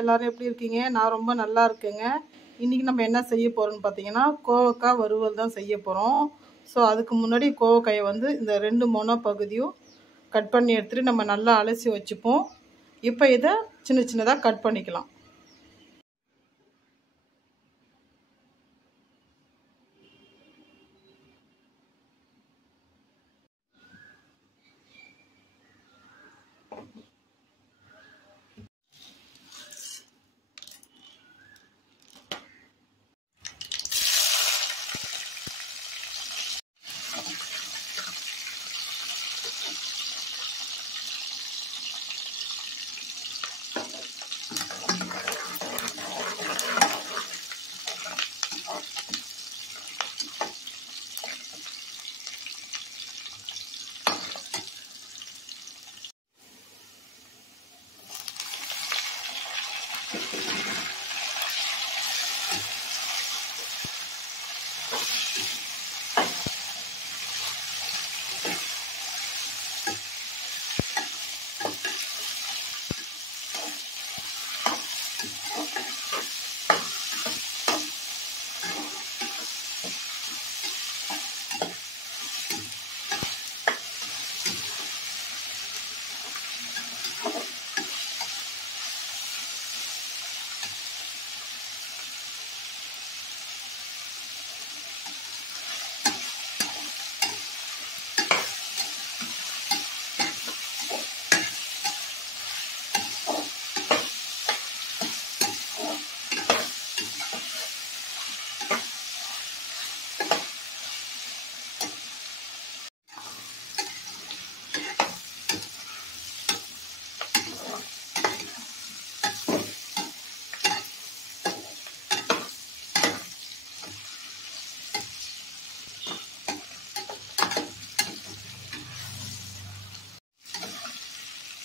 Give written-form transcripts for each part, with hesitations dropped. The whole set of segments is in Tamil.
எல்லாரும் எப்படி இருக்கீங்க? நான் ரொம்ப நல்லா இருக்கேங்க. இன்றைக்கி நம்ம என்ன செய்ய போகிறோம்னு பார்த்தீங்கன்னா, கோவக்காய் வறுவல் தான் செய்ய போகிறோம். ஸோ அதுக்கு முன்னாடி கோவக்காயை வந்து இந்த 2 மொன பகுதியும் கட் பண்ணி எடுத்துகிட்டு நம்ம நல்லா அலசி வச்சுப்போம். இப்போ இதை சின்ன சின்னதாக கட் பண்ணிக்கலாம்.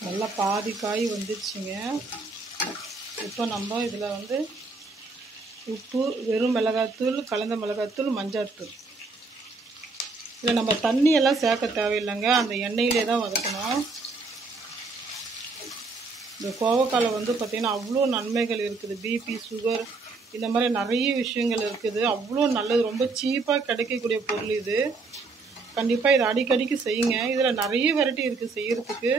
நல்லா பாதி காய் வந்துடுச்சுங்க. இப்போ நம்ம இதில் வந்து உப்பு, வெறும் மிளகாத்தூள், கலந்த மிளகாத்தூள், மஞ்சள்தூள். இதில் நம்ம தண்ணியெல்லாம் சேர்க்க தேவையில்லைங்க, அந்த எண்ணெயிலே தான் வதக்கணும். இந்த கோவக்காயில் வந்து பார்த்திங்கன்னா அவ்வளோ நன்மைகள் இருக்குது. பிபி, சுகர் இந்த மாதிரி நிறைய விஷயங்கள் இருக்குது. அவ்வளோ நல்லது, ரொம்ப சீப்பாக கிடைக்கக்கூடிய பொருள் இது. கண்டிப்பாக இதை அடிக்கடிக்கு செய்யுங்க. இதில் நிறைய வெரைட்டி இருக்குது செய்கிறதுக்கு.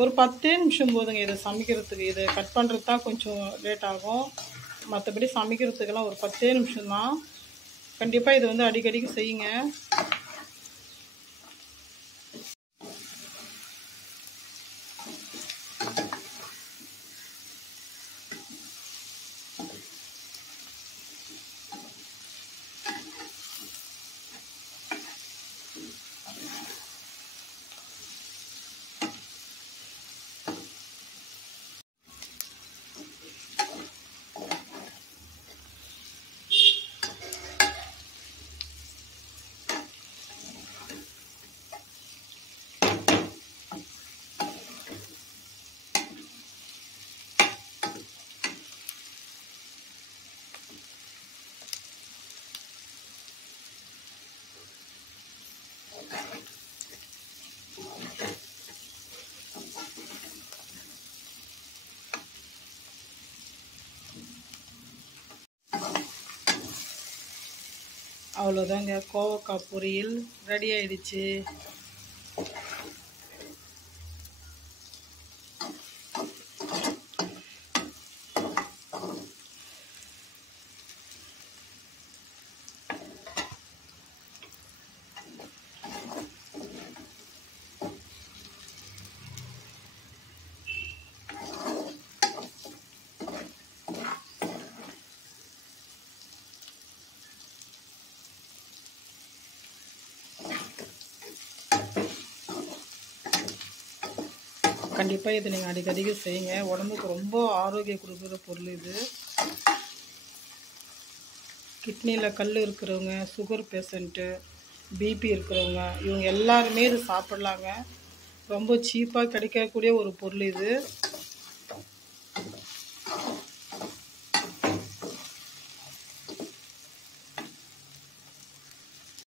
ஒரு 10 நிமிஷம் போதுங்க இதை சமைக்கிறதுக்கு. இதை கட் பண்ணுறது தான் கொஞ்சம் லேட் ஆகும். மற்றபடி சமைக்கிறதுக்கெல்லாம் ஒரு 10 நிமிஷம் தான். கண்டிப்பாக இதை வந்து அடிக்கடிக்கு செய்யுங்க. அவ்வளோதாங்க, கோவக்காய் பொரியல் ரெடி ஆயிடுச்சு. கண்டிப்பாக இதை நீங்கள் அடிக்கடிக்கு செய்யுங்க. உடம்புக்கு ரொம்ப ஆரோக்கியம் கொடுக்குற பொருள் இது. கிட்னியில் கல் இருக்கிறவங்க, சுகர் பேஷண்ட்டு, பிபி இருக்கிறவங்க, இவங்க எல்லாருமே இது சாப்பிட்லாங்க. ரொம்ப சீப்பாக கிடைக்கக்கூடிய ஒரு பொருள் இது.